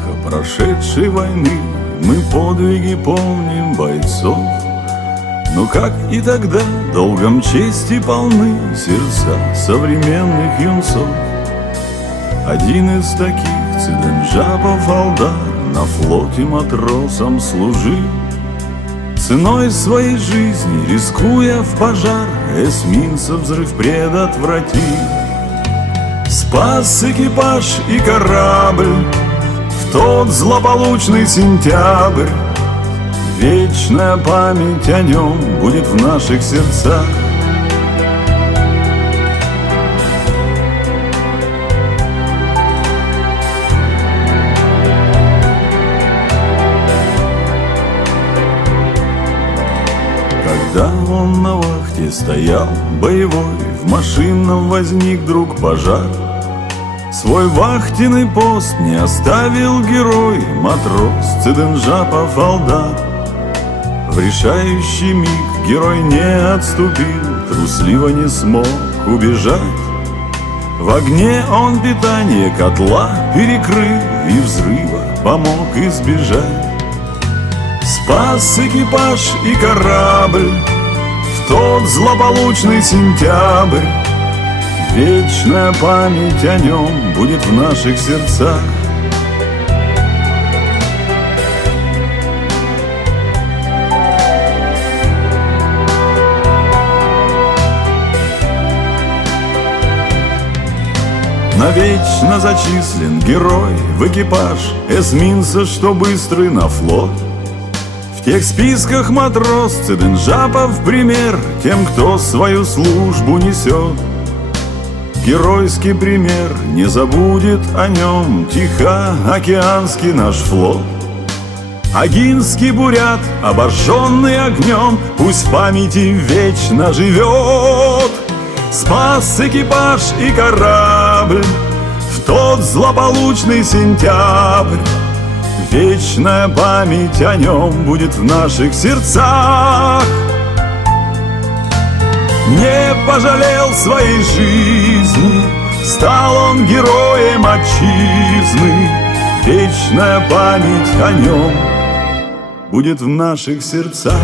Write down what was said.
лихо прошедшей войны мы подвиги помним бойцов. Но как и тогда долгом чести полны сердца современных юнцов. Один из таких Цыдынджапов Алдар на флоте матросом служил, ценой своей жизни, рискуя в пожар, эсминца взрыв предотвратил. Спас экипаж и корабль в тот злополучный сентябрь. Вечная память о нем будет в наших сердцах. Когда он на вахте стоял боевой, в машинном возник вдруг пожар. Свой вахтенный пост не оставил герой, матрос Цыдынджапов Алдар. В решающий миг герой не отступил, трусливо не смог убежать. В огне он питание котла перекрыл и взрыва помог избежать. Спас экипаж и корабль в тот злополучный сентябрь. Вечная память о нем будет в наших сердцах. Навечно зачислен герой в экипаж эсминца, что быстрый на флот. В тех списках матрос Цыдынджапов пример тем, кто свою службу несет. Геройский пример не забудет о нем Тихоокеанский наш флот. Огинский бурят, обожженный огнем, пусть в памяти вечно живет. Спас экипаж и корабль в тот злополучный сентябрь. Вечная память о нем будет в наших сердцах. Не пожалел своей жизни, стал он героем отчизны. Вечная память о нем будет в наших сердцах.